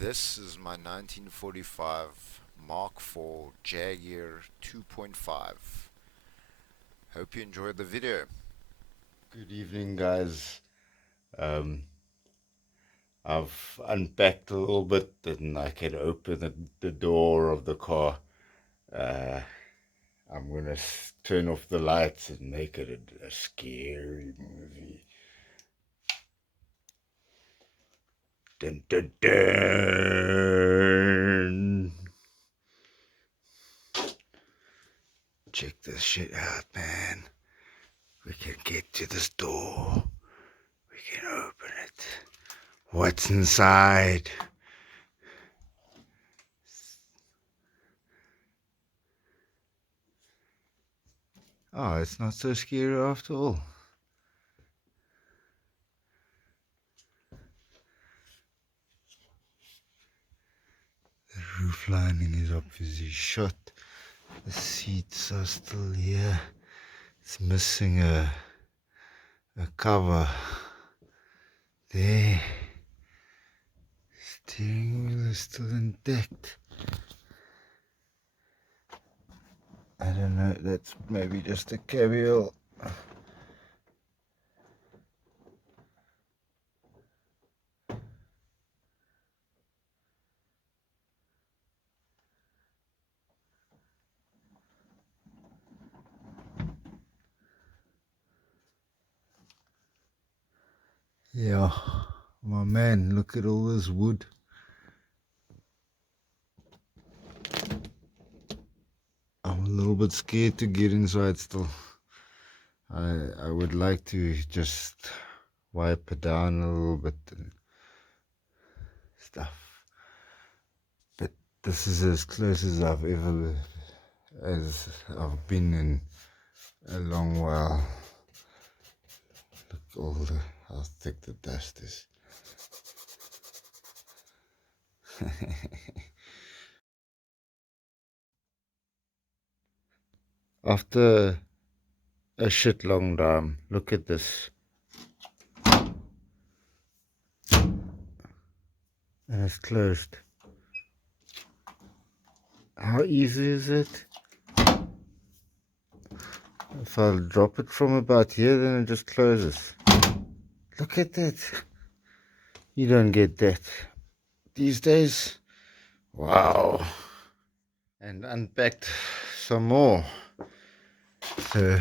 This is my 1945 Mark IV Jaguar 2.5. Hope you enjoyed the video. Good evening, guys. Um, I've unpacked a little bit and I can open the door of the car. Uh, I'm gonna turn off the lights and make it a scary movie. Dun, dun, dun. Check this shit out, man. We can get to this door. We can open it. What's inside? Oh, it's not so scary after all. The roof lining is obviously shut. The seats are still here. It's missing a cover there. Steering wheel is still intact. I don't know, that's maybe just a cavial. Yeah, my man, look at all this wood. I'm a little bit scared to get inside still. I would like to just wipe it down a little bit and stuff. But this is as close as I've been in a long while. Look all how thick the dust is. After a shit long time, look at this. And it's closed. How easy is it? If I drop it from about here, then it just closes. Look at that. You don't get that these days. Wow. And unpacked some more. So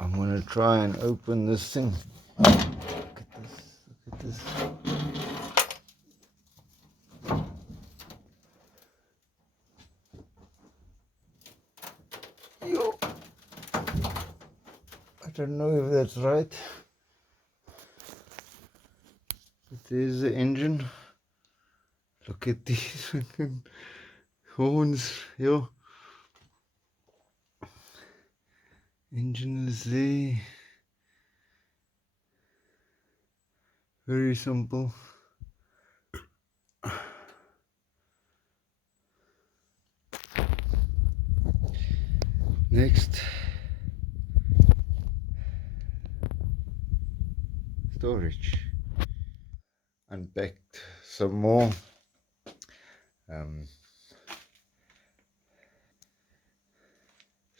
I'm gonna try and open this thing. Look at this. Look at this. Yo. I don't know if that's right. But there's the engine. Look at these horns. Yo. Engine is there. Very simple. Next, storage. Unpacked some more.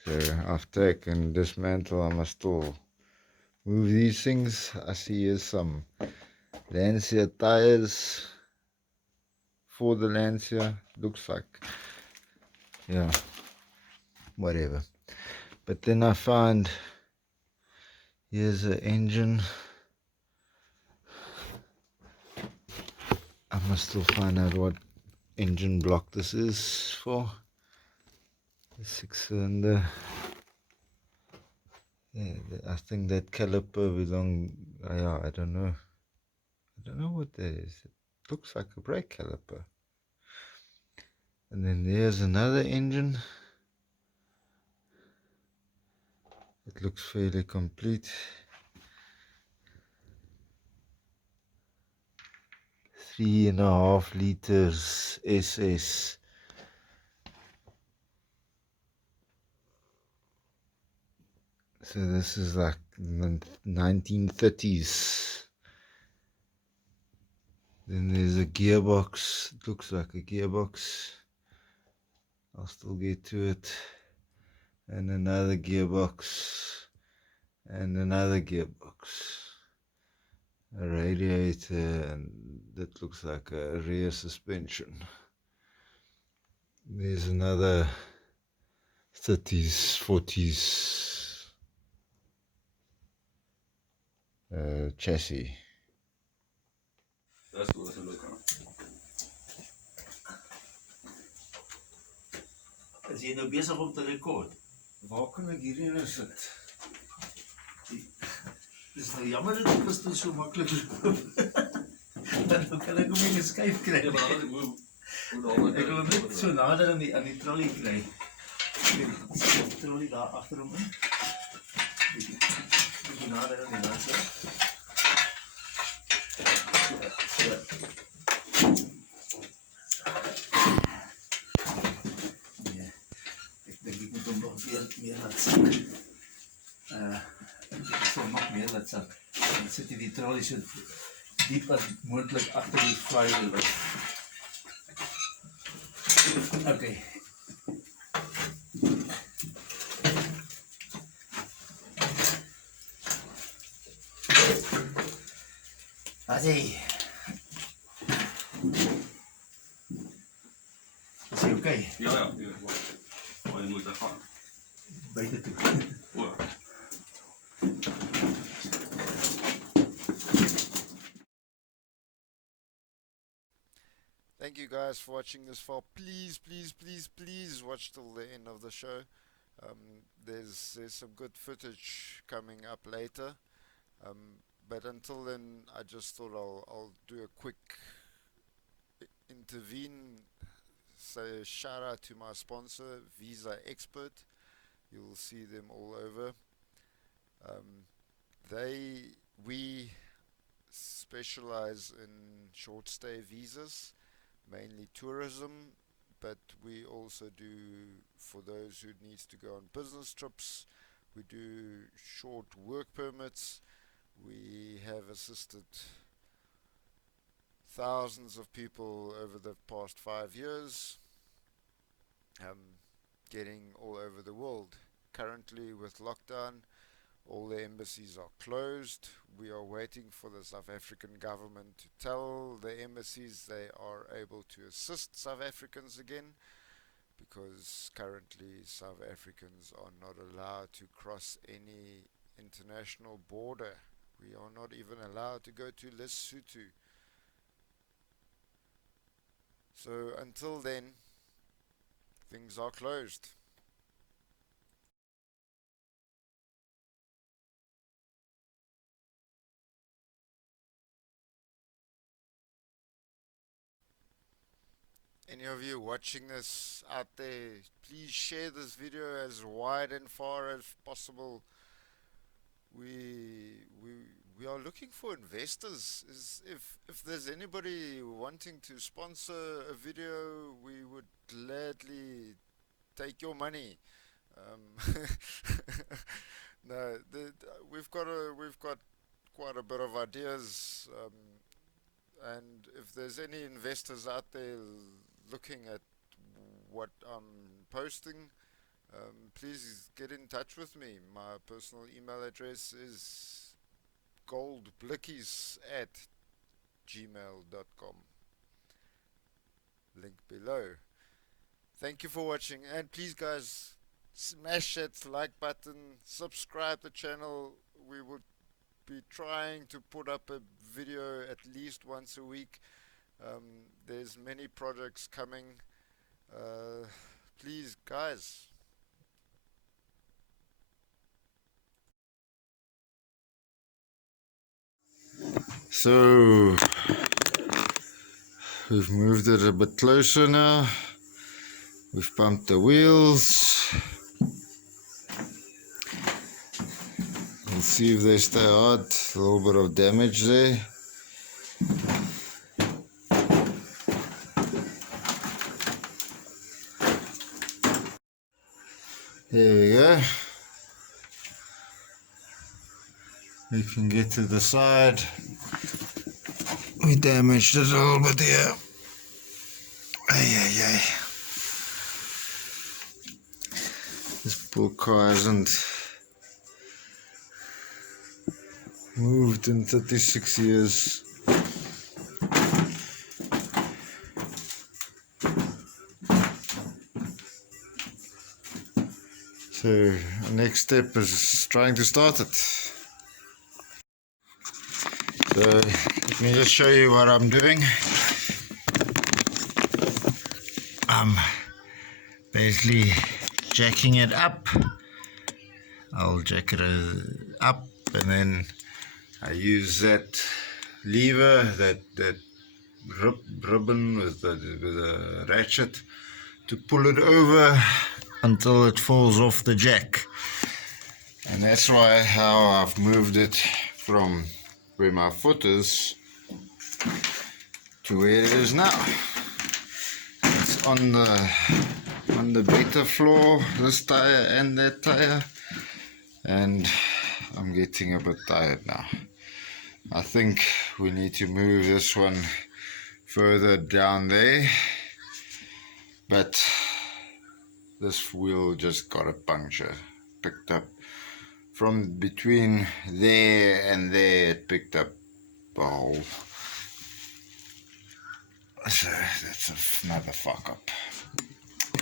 So after I can dismantle, I must still move these things. I see here's some Lancia tires for the Lancia. Looks like, yeah, whatever. But then I find here's an engine. I must still find out what engine block this is for. The 6-cylinder. Yeah, I think that caliper yeah, I don't know. I don't know what that is. It looks like a brake caliper. And then there's another engine. It looks fairly complete. 3.5 liters SS. So this is like the 1930s. Then there's a gearbox. It looks like a gearbox. I'll still get to it. And another gearbox. And another gearbox. A radiator, and that looks like a rear suspension. There's another 30s, 40s chassis. That's cool to look on. Is jy nou besig om te rekord? Waar kan ek hierdie nou sit? Dis nou jammer dat die pistool so maklik loop. Dan kan ek hom nie geskuif kry. Ja, maar ek wil hom net so nader aan die trolley kry. Die trolley daar agter hom in. Bietjie nader aan die Lancia. Nee, ek dink ek moet hom nog meer laat sak. Ek sal nog meer laat sak. Dan sit die trolley so diep as moontlik agter die flywheel. Okay. Assie. Is jy okay? Ja, maar je moet er gaan. Buite toe. O. Thank you guys for watching this far. Please, please, please, please watch till the end of the show. There's some good footage coming up later. But until then, I just thought I'll do a quick intervene. Say a shout out to my sponsor, Visa Expert. You'll see them all over. We specialize in short stay visas, mainly tourism, but we also do for those who needs to go on business trips. We do short work permits. We have assisted thousands of people over the past 5 years, getting all over the world. Currently with lockdown, all the embassies are closed. We are waiting for the South African government to tell the embassies they are able to assist South Africans again, because currently South Africans are not allowed to cross any international border. We are not even allowed to go to Lesotho. So until then, things are closed. Any of you watching this out there, please share this video as wide and far as possible. We are looking for investors. If there's anybody wanting to sponsor a video, we would gladly take your money. No, we've got quite a bit of ideas, and if there's any investors out there looking at what I'm posting, please get in touch with me. My personal email address is goldblikkies@gmail.com. Link below. Thank you for watching, and please guys, smash that like button, subscribe the channel. We would be trying to put up a video at least once a week. There's many projects coming. Please guys. So we've moved it a bit closer now. We've pumped the wheels. We'll see if they stay hot. A little bit of damage there. There we go. We can get to the side. we damaged it a little bit here. Ay. This poor car hasn't moved in 36 years. So the next step is trying to start it. So let me just show you what I'm doing. I'm basically jacking it up. I'll jack it up, and then I use that lever, that ribbon with the ratchet to pull it over until it falls off the jack. And that's how I've moved it from where my foot is to where it is now. It's on the better floor, this tire and that tire, and I'm getting a bit tired now. I think we need to move this one further down there, but this wheel just got a puncture, picked up from between there and there, it picked up a hole. So that's another fuck up.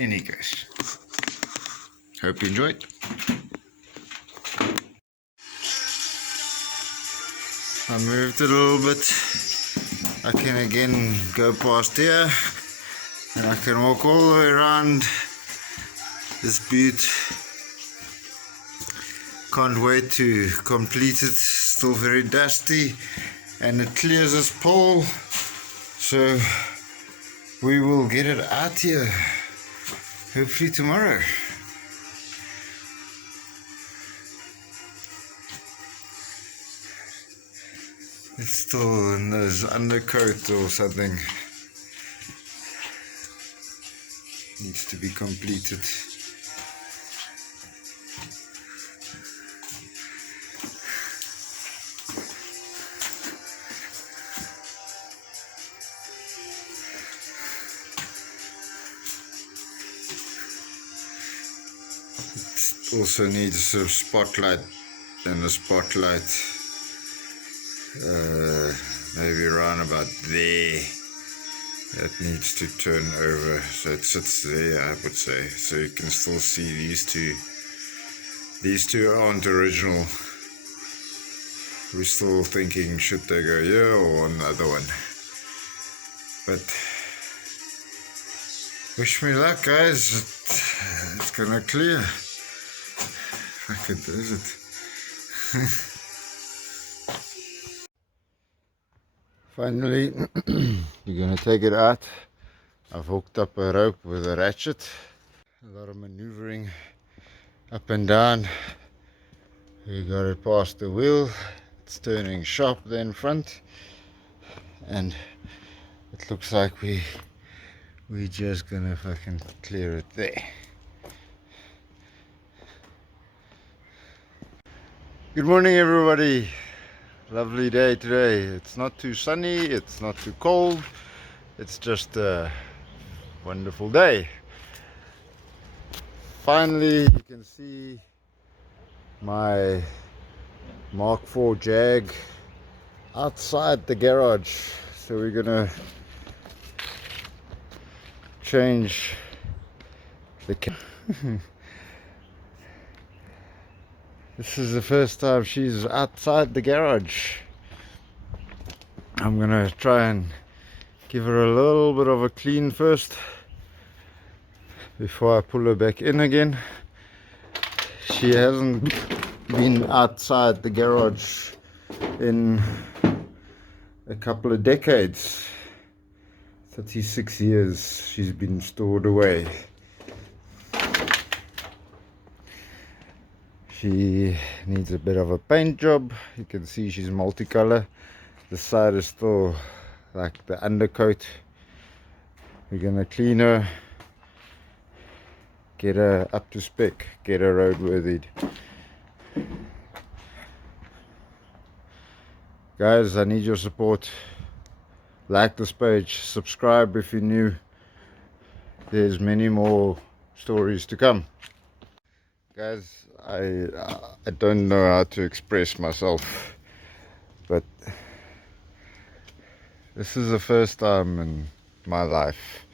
Any case, hope you enjoyed. I moved it a little bit. I can again go past here, and I can walk all the way around this butte. Can't wait to complete it. Still very dusty, and it clears this pole, so we will get it out here hopefully tomorrow. It's still in this undercoat or something. Needs to be completed. It also needs a spotlight, and a spotlight maybe around about there. That needs to turn over so it sits there, I would say, so you can still see these two. These two aren't original. We're still thinking, should they go here or on the other one? But wish me luck, guys. It's gonna clear. Fuck it, is it? Finally, we're gonna take it out. I've hooked up a rope with a ratchet. A lot of maneuvering up and down. We got it past the wheel. It's turning sharp there in front, and it looks like we're just gonna fucking clear it there. Good morning, everybody. Lovely day today. It's not too sunny, it's not too cold, it's just a wonderful day. Finally, you can see my Mk4 Jag outside the garage. So we're gonna change the This is the first time she's outside the garage. I'm gonna try and give her a little bit of a clean first before I pull her back in again. She hasn't been outside the garage in a couple of decades. 36 years she's been stored away. She needs a bit of a paint job. You can see she's multicolor. The side is still like the undercoat. We're gonna clean her, get her up to spec, get her roadworthy. Guys, I need your support. like this page, subscribe if you're new. There's many more stories to come. Guys, I don't know how to express myself, but this is the first time in my life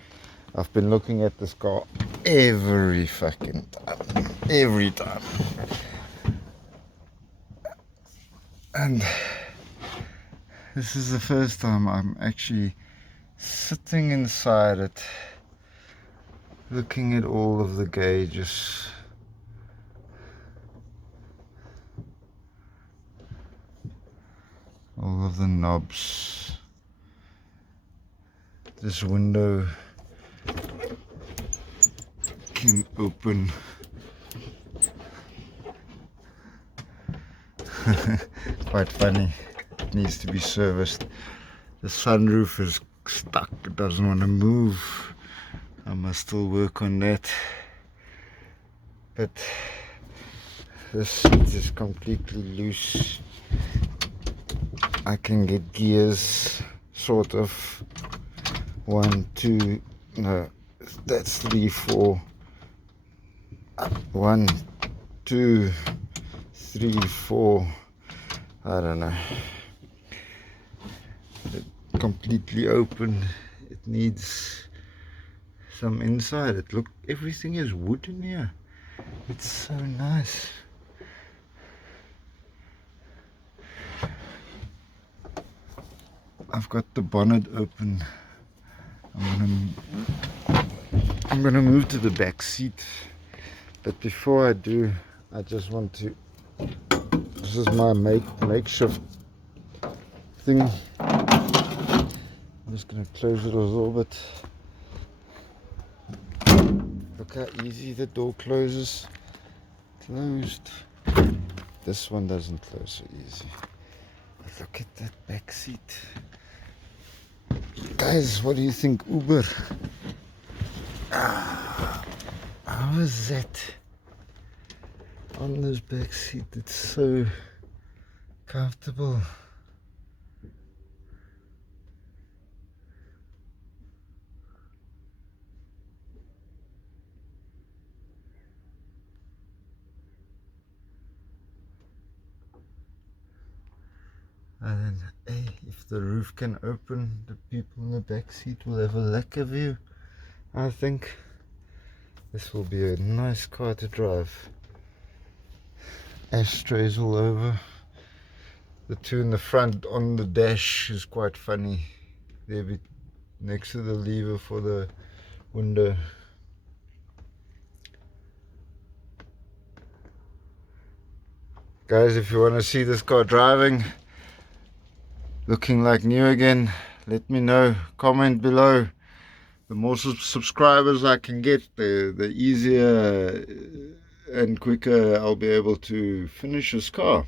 I've been looking at this car every fucking time, every time, and this is the first time I'm actually sitting inside it, looking at all of the gauges. All of the knobs. This window can open. Quite funny. It needs to be serviced. The sunroof is stuck. It doesn't want to move. I must still work on that. But this seat is completely loose. I can get gears, sort of. 1, 2, no, that's 3, 4. 1, 2, 3, 4. I don't know. It completely open. It needs some inside. It look, everything is wood in here. It's so nice. I've got the bonnet open. I'm gonna move to the back seat, but before I do, I just want to. This is my makeshift thing. I'm just gonna close it a little bit. Look how easy the door closes. Closed. This one doesn't close so easy. But look at that back seat. Guys, what do you think, Uber? How is that on this back seat? It's so comfortable. And then, hey, if the roof can open, the people in the back seat will have a lekker view. I think this will be a nice car to drive. Ashtrays all over. The two in the front on the dash is quite funny. They'll be next to the lever for the window. Guys, if you want to see this car driving, looking like new again, let me know. Comment below. The more subscribers I can get, the easier and quicker I'll be able to finish this car.